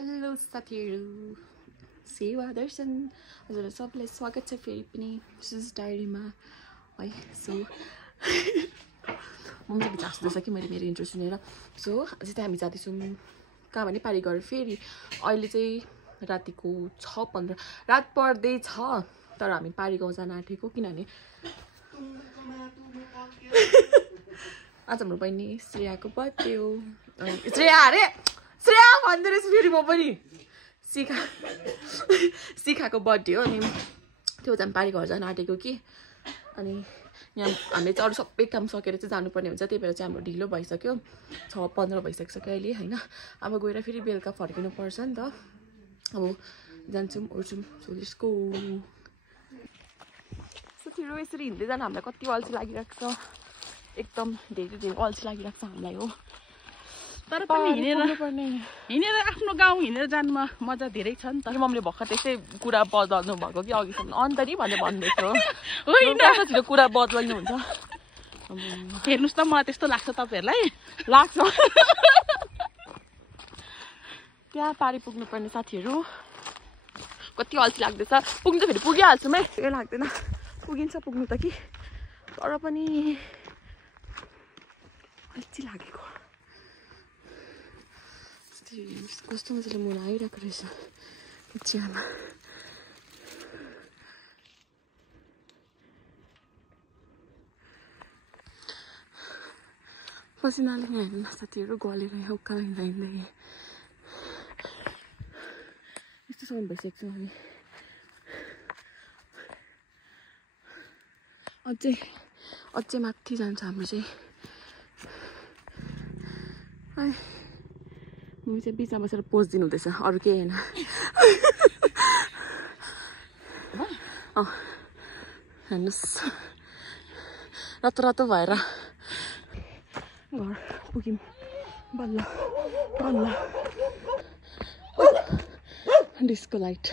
Hello साथीहरु, सेवा दर्शन हजुरहरु सबैलाई स्वागत छ फेरि पनि सुज डायरीमा है। सो मम्मी भित्र छ कि मैले मेरो इन्ट्रो सुनेर। सो अझै त हामी जाँदैछौँ कहाँ भने पारी घर। फेरि अहिले चाहिँ रातिको 6:15 रात पर्दै छ, तर हामी पारी गाउँ जान आँटेको किनभने आज हाम्रो बहिनी श्रेयाको बर्थडे हो। श्रेया भन्दो रहेछ फेरि म पनि शिखाको बर्थडे हो। अनि त्यो चाहिँ पारी घर जान आँटेको कि। अनि यहाँ हामीले चाहिँ अरू सबै काम सकेर चाहिँ जानुपर्ने हुन्छ, त्यही भएर चाहिँ हाम्रो ढिलो भइसक्यो। 6:15 भइसकिसक्यो अहिले होइन। अब गएर फेरि बेलुका फर्किनु पर्छ नि त। अब जान्छौँ उठ्छौँ। So let's go. साथीहरु यसरी हिँड्दै जान हामीलाई कति अल्छी लागिरहेको छ, एकदम धेरै अल्छी लागिरहेको छ हामीलाई हो। तर पनि हिँडेर आफ्नो गाउँ हिँडेर जानुमा मजा धेरै छ नि त। मम्मीले भर्खर त्यस्तै कुरा बदल्नु भएको कि अघिसम्म अन्तरी भन्ने भन्दैछ होइन कुरा बदल्नु हुन्छ। हेर्नुहोस् त मलाई त्यस्तो लाग्छ, तपाईहरुलाई लाग्छ त्यहाँ पारी पुग्नु पर्ने साथीहरु। कति अल्छी लाग्दैछ। पुग्नु त फेरि पुगिहाल्छौँ है, ए लाग्दैन पुगिन्छ पुग्नु त कि, तर पनि अल्छी लागेको। कस्तो मजाले मुना आइरहेको रहेछ चियामा। पसिनाले यहाँ हेर्नु न साथीहरु, गलेर यहाँ उकालो हिँड्दा हिँड्दै यस्तोसम्म भइसकेको छ। हामी अझै माथि जान्छ हाम्रो चाहिँ। मम्मी चाहिँ बिचमा बसेर पोज दिनु हुँदैछ, अरू केही होइन। हेर्नुहोस् रातो रातो भएर घर पुग्यौँ बल्ल बल्ल। डिस्को लाइट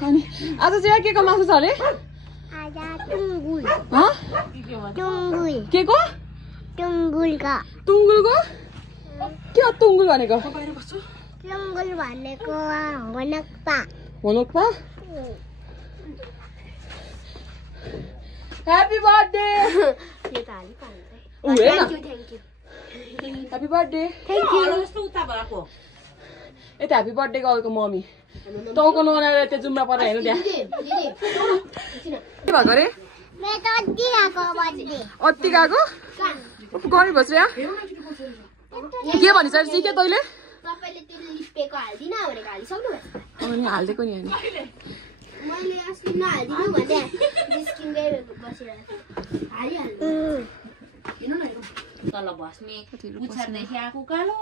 अनि आज चाहिँ के को मासु छ अरे? के को? टुङ्गुलको? के हो टुङ्गुल भनेको? टुङ्गुल भनेको होनक्पा। होनक्पा? Happy birthday. Happy birthday. यता ह्यापी बर्थडे गएको मम्मी टाउको नगनाएर त्यो जुम्रा परेर हेर्नु त्यहाँ के भएको अरे? अति गएको गरी बस्छ यहाँ के भनिस् अरे सिके तैँले? अनि हालिदिएको नि होइन तल बस्ने पुछर्दैछ आएको कालो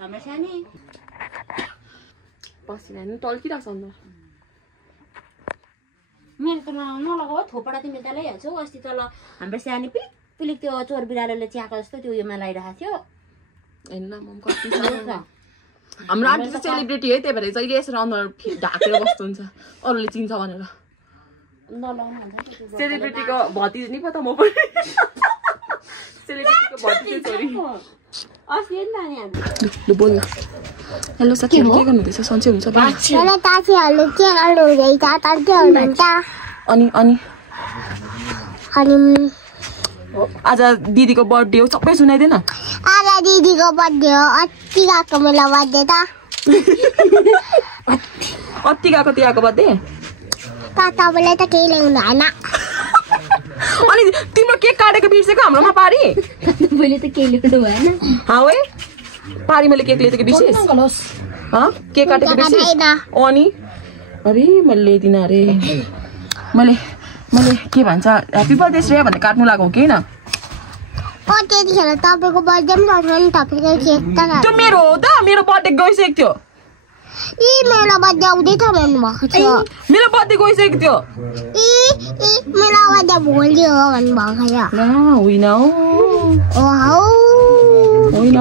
हाम्रो सानी पसिना टल्किरहेको छ अन्त। मेरो त नलगाऊ थोपडा तिमीले त ल्याइहाल्छौ। अस्ति तल हाम्रो सानी पिलिक पिलिक त्यो चोर बिरालोले च्याएको जस्तो त्यो उयोमा लगाइरहेको थियो। हेर्नु न मम कति हाम्रो आन्टी चाहिँ सेलिब्रेटी है, त्यही भएर जहिले यसरी अनुहार ढाकेर बस्नुहुन्छ अरूले चिन्छ भनेर। सेलिब्रेटीको भतिज नि पो त म पनि। सेलिब्रेटीको भतिज छोरी अस्ति नि नानी लु बोल न। हेलो साथीहरु के गर्नु हुँदैछ? सन्चै हुनुहुन्छ? अनि आज दिदीको बर्थडे हो, सबै सुनाइदेन। आज दिदीको बर्थडे हो, अति गएको मेरो बर्थडे त। अति गएको तिहारको बर्थडे त तपाईँले त केही ल्याउनु होइन। अनि तिम्रो केक काटेको बिर्सेको हाम्रोमा पारी? मैले त केही ल्याउनु भएन। है पारी मैले केक ल्याएको बिर्सेस? केक काटेको बिर्सेस? अनि अरे मैले ल्याइदिनँ अरे। मैले के भन्छ ह्यापी बर्थडे श्रेया भनेर काट्नु लाग्यो कि न? त्यतिखेर तपाईँको बर्थडे पनि लाग्छ नि, तपाईँको केक त त्यो मेरो हो त। मेरो बर्थडे गइसकेको थियो। मेरो बर्थडे आउँदैछ भन्नुभएको थियो। मेरो बर्थडे गइसकेको थियो। मेरो बर्थडे भोलि हो भन्नुभएको थियो। होइन होइन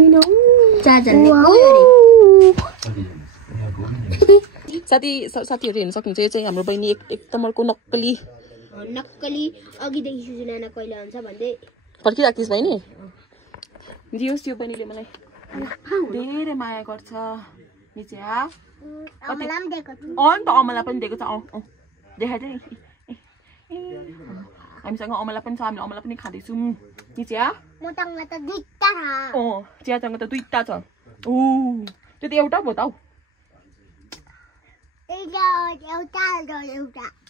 होइन साथीहरू हेर्न सक्नुहुन्छ यो चाहिँ हाम्रो बहिनी एकदम अर्को नक्कली अघिदेखि सुजना कहिले हुन्छ भन्दै फर्किराख्दिस् बहिनी दियोस् यो बहिनीले मलाई धेरै माया गर्छ निच्या अन्त अमला पनि दिएको छ देखाइदे हामीसँग अमला पनि छ हामीले अमला पनि खाँदैछौँ निच्या चियासँग त दुईटा छ त्यो त एउटा भयो त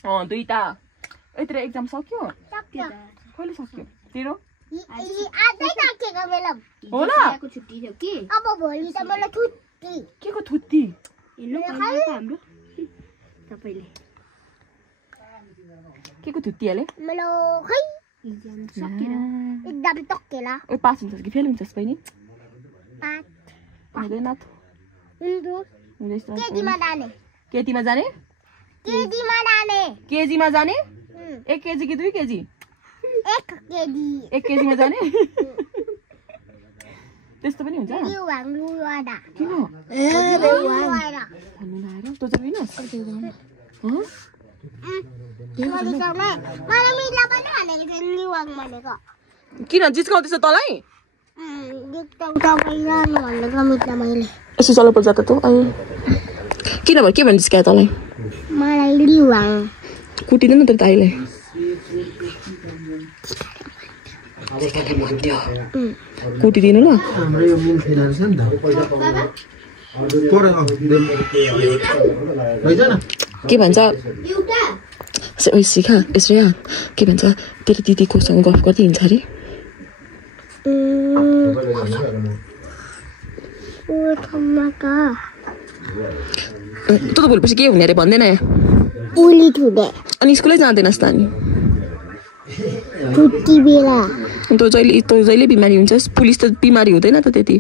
हौ दुईटा यतिर एक्जाम सक्यो कहिले सक्यो तेरो होला के को छुट्टी के को छुट्टी हाले पास हुन्छ कि फेल हुन्छस् बहिनी हुँदैन केटीमा जाने केजीमा जाने 1 केजी कि 2 केजी 1 केजीमा जाने त्यस्तो पनि हुन्छ किन तँ जाँदैनस् किन जिस्काउँदैछ तँलाई यसो चलो पर्छ त किन भयो के भन्छ जिस्कायो तँलाई कुटिँदैन त दाइलाई कुटिदिनु ल के भन्छ सिखा श्रेया के भन्छ तेरो दिदीकोसँग गफ गर्दै हिँड्छ अरे त भोलिपछि के हुने अरे भन्दैन अनि स्कुलै जाँदैनस् त अनि तँ जहिले बिमारी हुन्छस् पुलिस त बिमारी हुँदैन त त्यति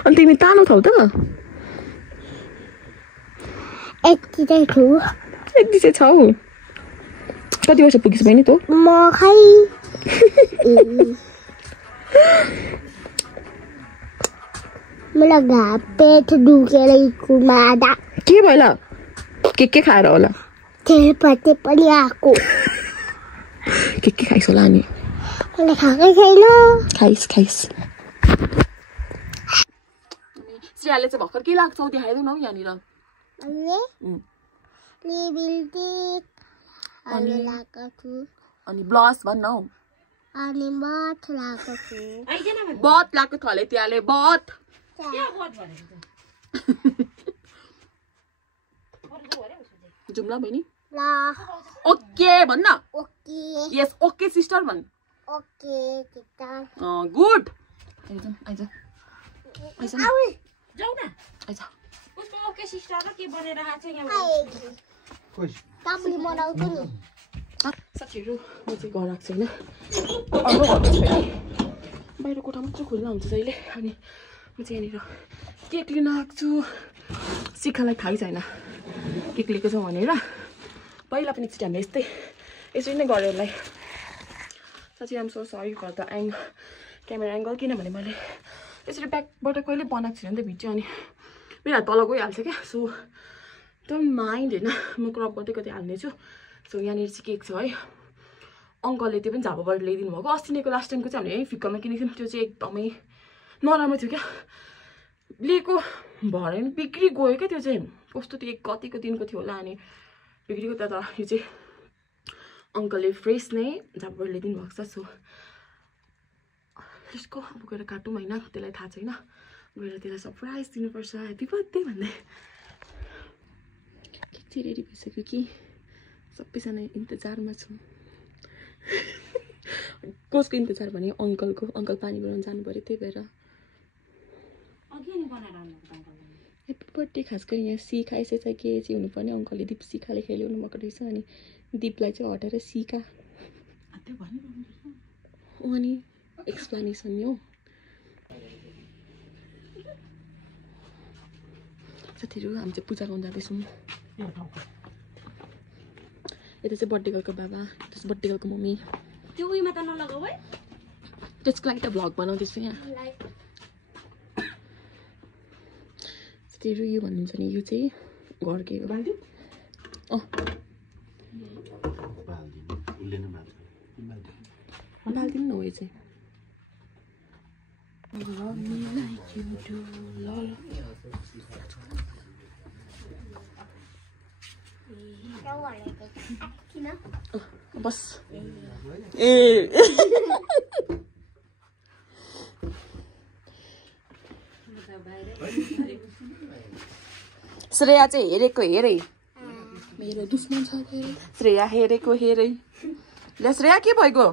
अनि तिमी तानो छौ त यति चाहिँ छौ कति वर्ष पुगिस् बहिनी तँ मलाई पेट दुखेर स्कुलमा आधा के भयो के खाएर होला तेलपत्ते पनि आएको के खाइस् होला अनि मैले खाएकै छैन खाइस् श्रेयाले चाहिँ भर्खर के लाग्छ देखाइदेऊ न हौ यहाँनिर अनि ब्लस भन्न हौ अनि बट लगाएको छु बट लगाएको छ अरे त्यहाँले बट जुम्ला बहिनी ओके भन्न यस ओके सिस्टर भन् गुड आइज साथीहरू म चाहिँ घर आएको छैन बाहिर कोठा मात्र खुल्ला हुन्छ जहिले अनि म चाहिँ यहाँनिर केक लिन आएको छु शिखालाई थाहै छैन केक लिएको छौँ भनेर पहिला पनि एकचोटि हामीले यसरी नै गऱ्यो यसलाई साथी I'm so sorry for the camera angle किनभने मैले यसरी ब्याकबाट कहिले बनाएको छैन नि त भिडियो अनि मेरो हात तल गइहाल्छ क्या सो एकदम माइन्ड होइन म क्रप गर्दै कतै हाल्नेछु सो यहाँनिर चाहिँ केक छ है अङ्कलले त्यो पनि झापाबाट ल्याइदिनु भएको अस्ति नैको लास्ट टाइमको चाहिँ हामीले यहीँ फिक्कामा किनेको थियौँ त्यो चाहिँ एकदमै नराम्रो थियो क्या लिएको भरे पनि बिग्री गयो क्या त्यो चाहिँ कस्तो त्यो कतिको दिनको थियो होला अनि बिग्रीको त यो चाहिँ अङ्कलले फ्रेस नै झापाबाट ल्याइदिनु भएको छ सो त्यसको अब गएर काटौँ होइन त्यसलाई थाहा छैन गएर त्यसलाई सरप्राइज दिनुपर्छ ह्याप्पी बर्थडे भन्दै केक चाहिँ रेडी भइसक्यो कि सबैजना इन्तजारमा छौँ कसको इन्तजार भने अङ्कलको अङ्कल पानी बनाउनु जानु पऱ्यो त्यही भएर ह्याप्पी बर्थडे खास गरी यहाँ सिखा यसै के चाहिँ हुनुपर्ने अङ्कलले दिप सिखाले खेल्याउनु भएको रहेछ अनि दिपलाई चाहिँ हटेर सिका अनि एक्सप्लेनेसन हो साथीहरू हामी चाहिँ पूजा गर्नु जाँदैछौँ यता चाहिँ बर्थडे गर्लको बाबा यता चाहिँ बर्थडे गर्लको मम्मी त्यो उयोमा त नलगाऊ है त्यसको लागि त भ्लग बनाउँदैछु यहाँ तेरो यो भन्नुहुन्छ नि यो चाहिँ घरकै हो बाल्दिनु न हो यो चाहिँ बस ए श्रेया चाहिँ हेरेको हेरै मेरो दुश्मन छ श्रेया हेरेको हेरै ल श्रेया के भएको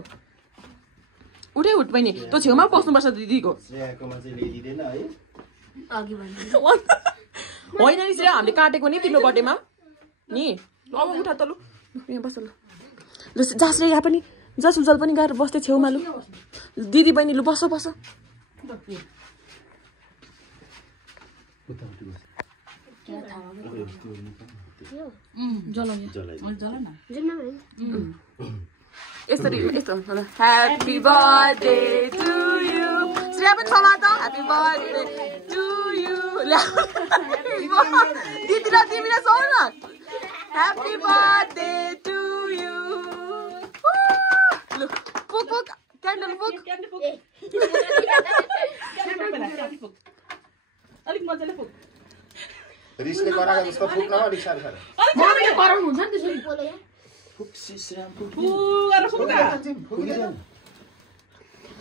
उठै उठ पनि त्यो छेउमा बस्नुपर्छ दिदीको होइन नि श्रेया हामीले काटेको नि तिम्रो बर्थडेमा नि अब उठा त लु यहाँ बस ल जा श्रेया पनि जा सुजल पनि गएर बस्दै छेउमा लु दिदी बहिनी लु बस बस यसरी यस्तो happy birthday to you Shreya पनि समा त ह्याप्पी बर्थडे टु यु दिदी र तिमीले सौ न ह्याप्पी बर्थडे टु यु लु पुक पुक क्यान्डल पुक अलिक मजाले पुग रिसले कराएको जस्तो फुक्न अलिक साह्रो साह्रो मम्मीले कराउनु हुन्छ नि त्यसरी बोले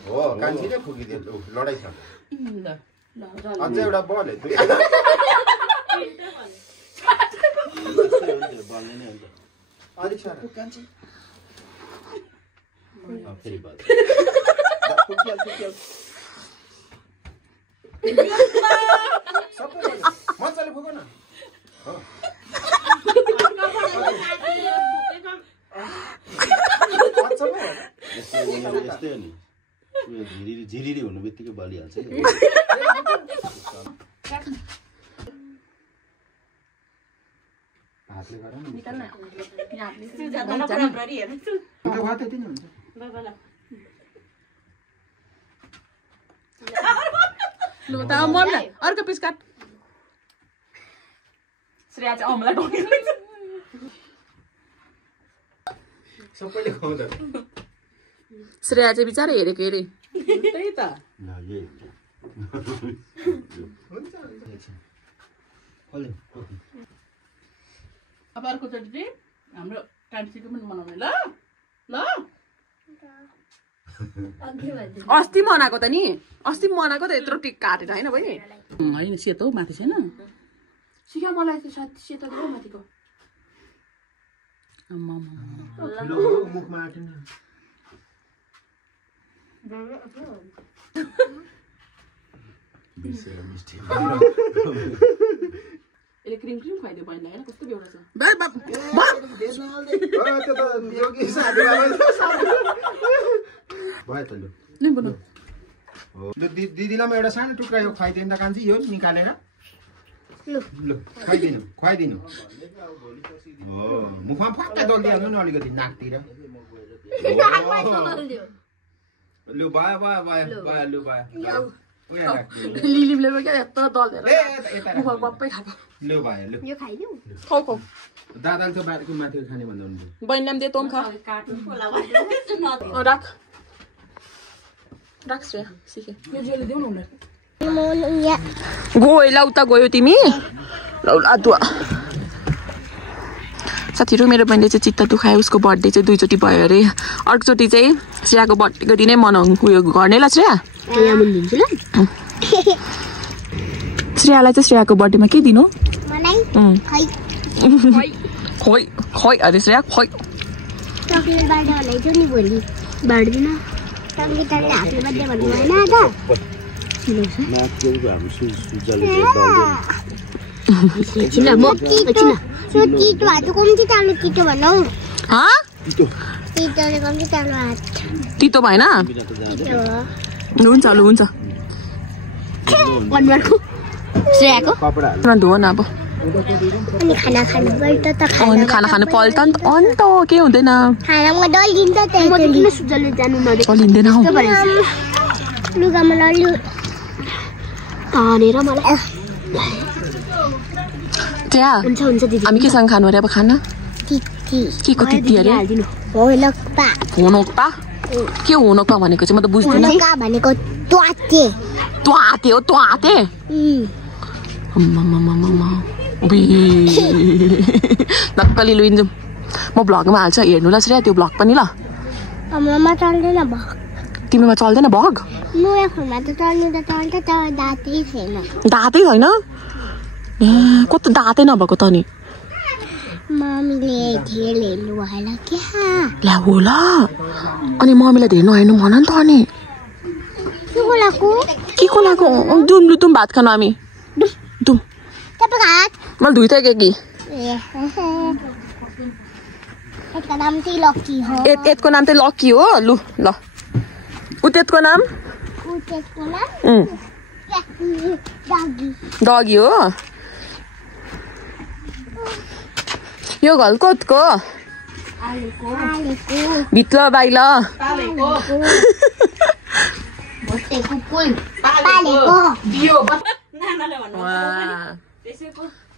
हो कान्छीले फुकिदियो लडाइ छ अझै एउटा बल अलिक साह्रो कान्छी फेरि बल मजाले फुक न यस्तै हो नि झिरिरी हुनु बित्तिकै बलिहाल्छ हातले गर लु त मम्मीलाई अर्को पिस काट श्रेया चाहिँ अमला ढोकिन्छ सबैले खुवाउँदा श्रेया चाहिँ बिचारा हेरेको हेरे त्यही त अब अर्कोचोटि चाहिँ हाम्रो कान्छीको पनि मनाउने ल ल अस्ति मनाएको त नि अस्ति मनाएको त यत्रो टिक काटेर होइन बहिनी होइन सेतो माथि छैन सिका मलाई त साथी सेतो दियो माथिको मुखमा आँटेन यसले क्रिम क्रिम खुवाइदियो बहिनीलाई होइन कस्तो बेहोरा छ भयो त लु नि बोल्नु दिदीलाई म एउटा सानो टुक्रा यो खुवाइदिनु त कान्छी यो निकालेर लु खुवाइदिनु हो मुखमा फट्टा दलिहाल्नु न अलिकति नाकतिर लु भयो लु भयो लिलीले क्या यत्रो दलेर गप्पै खाएको लु भयो लु खाऊ खाऊ दादाले त बाटोको माथि खाने भन्दा हुन्छ बहिनीलाई दे तँ खा राख राख श्रेया सिके गयो ल उता गयो तिमी लौला दुआ साथीहरू मेरो बहिनीले चाहिँ चित्त दुखायो उसको बर्थडे चाहिँ दुईचोटि भयो अरे अर्कोचोटि चाहिँ श्रेयाको बर्थडेको दिनै मनाउनु उयो गर्ने ल श्रेया श्रेयालाई चाहिँ श्रेयाको बर्थडेमा के दिनु खोइ खोइ अरे श्रेया खोइ तितो भएन हुन्छ लु हुन्छ धुव न अब अनि खाना खानुपर्छ त अनि खाना खानु पर्छ नि त के हुँदैन खानामा डलिन्छ त किन सुजले जानु नदिए चलिँदैन हौ लुगामा लल्यो तानेर मलाई त्यहाँ हुन्छ दिदी हामी केसँग खानु अरे अब खाना तिती के को तिती अरे होनक्पा होनोक्पा के होनोक्पा भनेको चाहिँ म त बुझ्दिनँ होनक्पा भनेको त्वाते त्वाते हो त्वाते नक्कली लुइन्जु म भ्लगमा हाल्छ हेर्नु ल श्रेया त्यो भ्लग पनि ल हाम्रोमा चल्दैन भग तिम्रोमा चल्दैन भग नयाँ फोनमा त चल्नु त चल्छ तर दाँतै छैन दाँतै छैन ए कस्तो दाँतै नभएको त नि मम्मीले धेरै ल्याउनु होला क्या ल्या होला अनि मम्मीलाई धेरै नहेर्नु भन नि त अनि के को लागो दुम भात खानु हामी दुम तपाईँको हात मैले धुइसकेँ कि यसको नाम चाहिँ लक्की हो एतको नाम चाहिँ लक्की हो लु ल उतेतको नाम उतेतको नाम डगी हो यो घर कतको भित्र बाहिर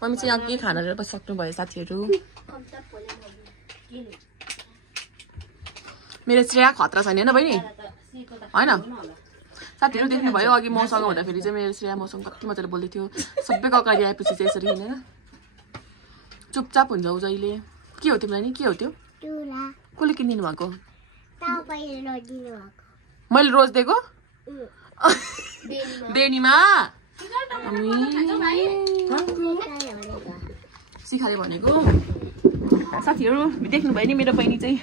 मम्मी चाहिँ यहाँ के खाना सक्नु भयो साथीहरू मेरो श्रेया खतरा छैन होइन बहिनी होइन साथीहरू देख्नुभयो अघि मसँग हुँदाखेरि चाहिँ मेरो श्रेया मसँग कति मजाले बोल्दै थियो सबैको अगाडि आएपछि चाहिँ यसरी होइन चुपचाप हुन्छ ऊ जहिले के हो तिमीलाई नि के हो त्यो कसले किनिदिनु भएको मैले रोज दिएको देनीमा सिखाले भनेको साथीहरू देख्नुभयो नि मेरो बहिनी चाहिँ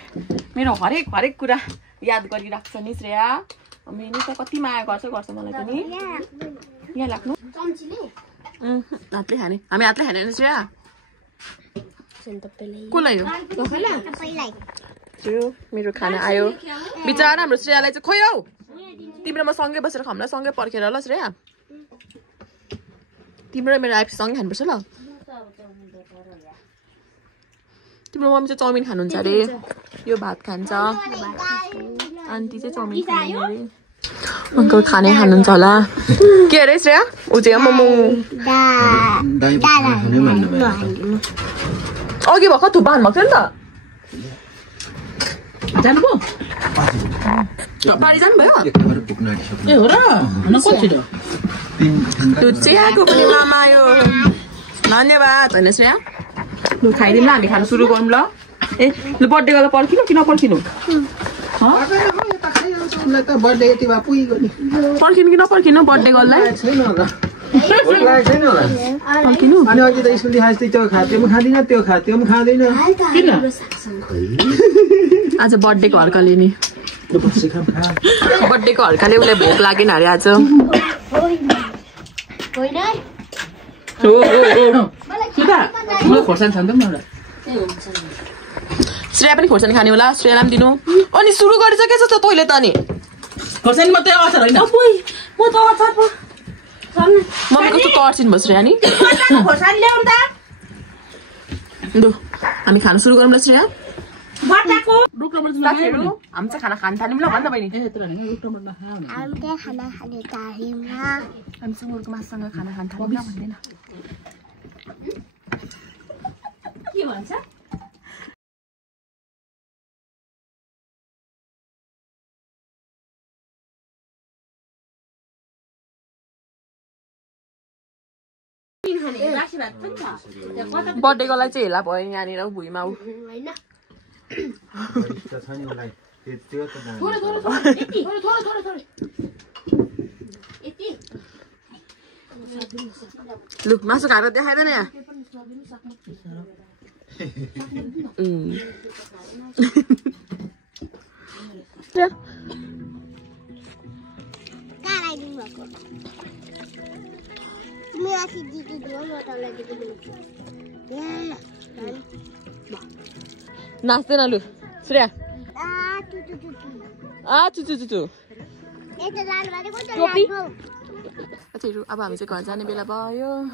मेरो हरेक कुरा याद गरिराख्छ नि श्रेया अनि त कति माया गर्छ मलाई पनि यहाँ लाग्नु हातले खाने हामी हातले खाने श्रेया कसलाई हो मेरो खाना आयो बिचरा हाम्रो श्रेयालाई चाहिँ खोइ हौ तिम्रो म सँगै बसेर खाउँला सँगै पर्खेर ल श्रेया तिम्रो मेरो आएपछि सँगै खानुपर्छ ल तिम्रो मम्मी चाहिँ चाउमिन खानुहुन्छ अरे यो भात खान्छ आन्टी चाहिँ चाउमिन खान्छ अरे अङ्कल खाने खानुहुन्छ होला के अरे श्रेया ऊ चाहिँ मोमो अघि भर्खर थुक्पा खानु भएको थियो नि त जानुभयो पारी जानुभयो ए हो र त्यो चियाको पनि मामा आयो धन्यवाद होइन श्रेया लु खाइदिउँ ल हामी खानु सुरु गरौँ ल ए लु बर्थडे गर्दा पर्खिनु कि नपर्खिनु पर्खिनु कि नपर्खिनु बर्थडे गर्दा पर्खिनु अनि अघि त स्कुल देखाएछ त्यो खाँदैन त्यो खाँदैन किन आज बर्थडेको हर्काले नि बर्थडेको हर्काले उसलाई भोक लागेन अरे आज खोर्सानी खान्छ नि एउटा श्रेया पनि खोर्सानी खाने होला श्रेयालाई पनि दिनु अनि सुरु गरिसके जस्तो तैँले त नि खोर्सानी मात्रै अचार होइन मम्मी कस्तो तर्सिनु भयो श्रेया नि लु हामी खानु सुरु गरौँ ल श्रेया हामी चाहिँ खाना खान थाल्यौँ ल भन्दा बहिनी हामी सुँगुरको मासुसँग खाना खान थाल्यौँ ल भन्दैन के भन्छ बर्थडेको लागि चाहिँ हेला भयो यहाँनिर भुइँमा ऊ लु मासु खाएर देखाइँदैन यहाँ नाच्दैन लु श्रेया साथीहरू अब हामी चाहिँ घर जाने बेला भयो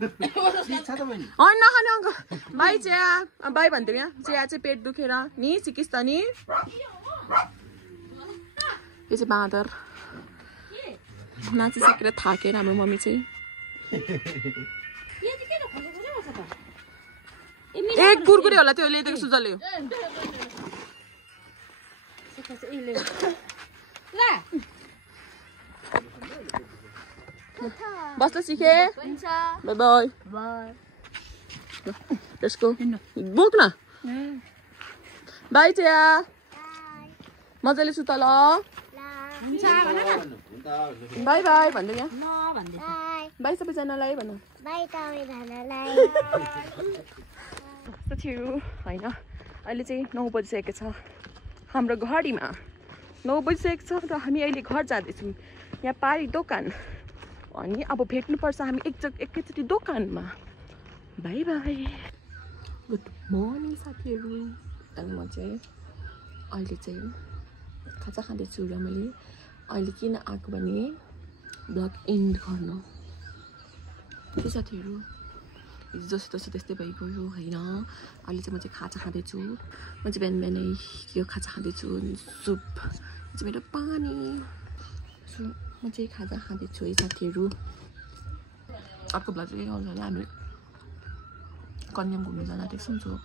नखाने अङ्कल बाई चिया बाई भन्थ्यो यहाँ चिया चाहिँ पेट दुखेर नि सिकिस् त नि यो चाहिँ बाँदर नाचिसकेर थाकेर हाम्रो मम्मी चाहिँ ए कुरकुरे होला त्यो ल्याइदिएको सुजलले बस्न सिके बाई बाई त्यसको बोक न बाई चिया मजाले सुत ल बाई बाई भन्दै यहाँ बाई सबैजनालाई भन कस्तो थियो होइन अहिले चाहिँ 9 बजिसकेको छ हाम्रो घडीमा 9 बजिसकेको छ र हामी अहिले घर जाँदैछौँ यहाँ पारी दोकान अनि अब भेट्नुपर्छ हामी एकैचोटि दोकानमा बाई बाई गुड मर्निङ साथीहरू अनि म चाहिँ अहिले चाहिँ खाजा खाँदैछु र मैले अहिले किन आएको भने ब्लग एन्ड गर्न के साथीहरू जस्तो तस्तो त्यस्तै भइगयो होइन अहिले चाहिँ म चाहिँ खाजा खाँदैछु म चाहिँ बिहान बिहानै यो खाजा खाँदैछु सुप चाहिँ मेरो पानी म चाहिँ खाजा खाँदैछु है साथीहरू अर्को ब्लग चाहिँ के आउँछ भने हामी कन्याम घुम्नु जान आँटेको छौँ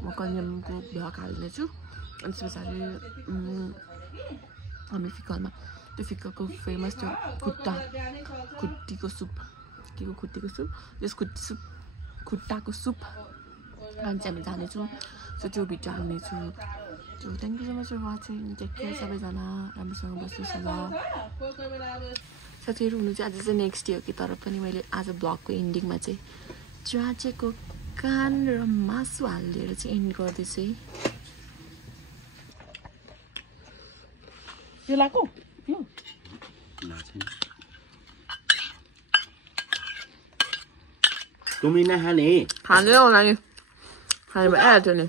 म कन्यामको ब्लग हाल्नेछु अनि त्यस पछाडि हामी फिक्कामा त्यो फिक्काको फेमस त्यो खुट्टीको सुप के को खुट्टीको सुप त्यस खुट्टाको सुप अनि चाहिँ हामी जानेछौँ सो त्यो भिडियो हाल्नेछु so thank you so much for watching take care सबैजना राम्रोसँग बस्नुहोस् ल साथीहरू हुनु चाहिँ आज चाहिँ नेक्स्ट डे हो कि तर पनि मैले आज ब्लगको एन्डिङमा चाहिँ च्याचेको कान र मासु हालेर चाहिँ एन्ड गर्दैछु है यो लाको तुमी नखाने खाँदै होला नि खाने भइहाल्छ नि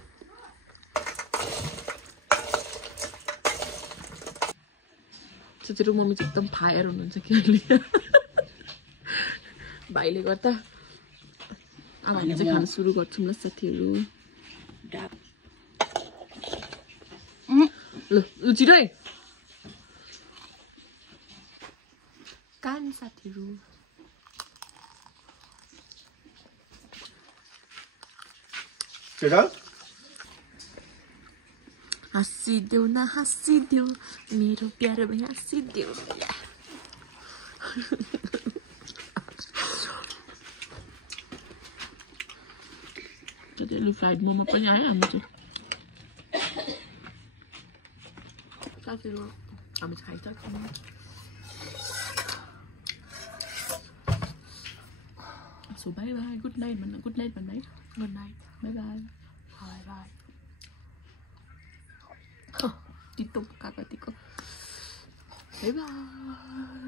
साथीहरू मम्मी चाहिँ एकदम फायर हुनुहुन्छ कि अहिले भाइले गर्दा अब हामी चाहिँ खान सुरु गर्छौँ ल साथीहरू ल छिटै कान साथीहरू हाँसिदेऊ न हाँसिदेऊ मेरो प्यारो भाइ हाँसिदेऊ फ्राइड मोमो पनि आयो हाम्रो चाहिँ साथीहरू हामी चाहिँ खाइसक्छौँ so bye bye good night भन्न गुड नाइट भन्न है good night bye bye bye bye तितो कतिको बाई बाई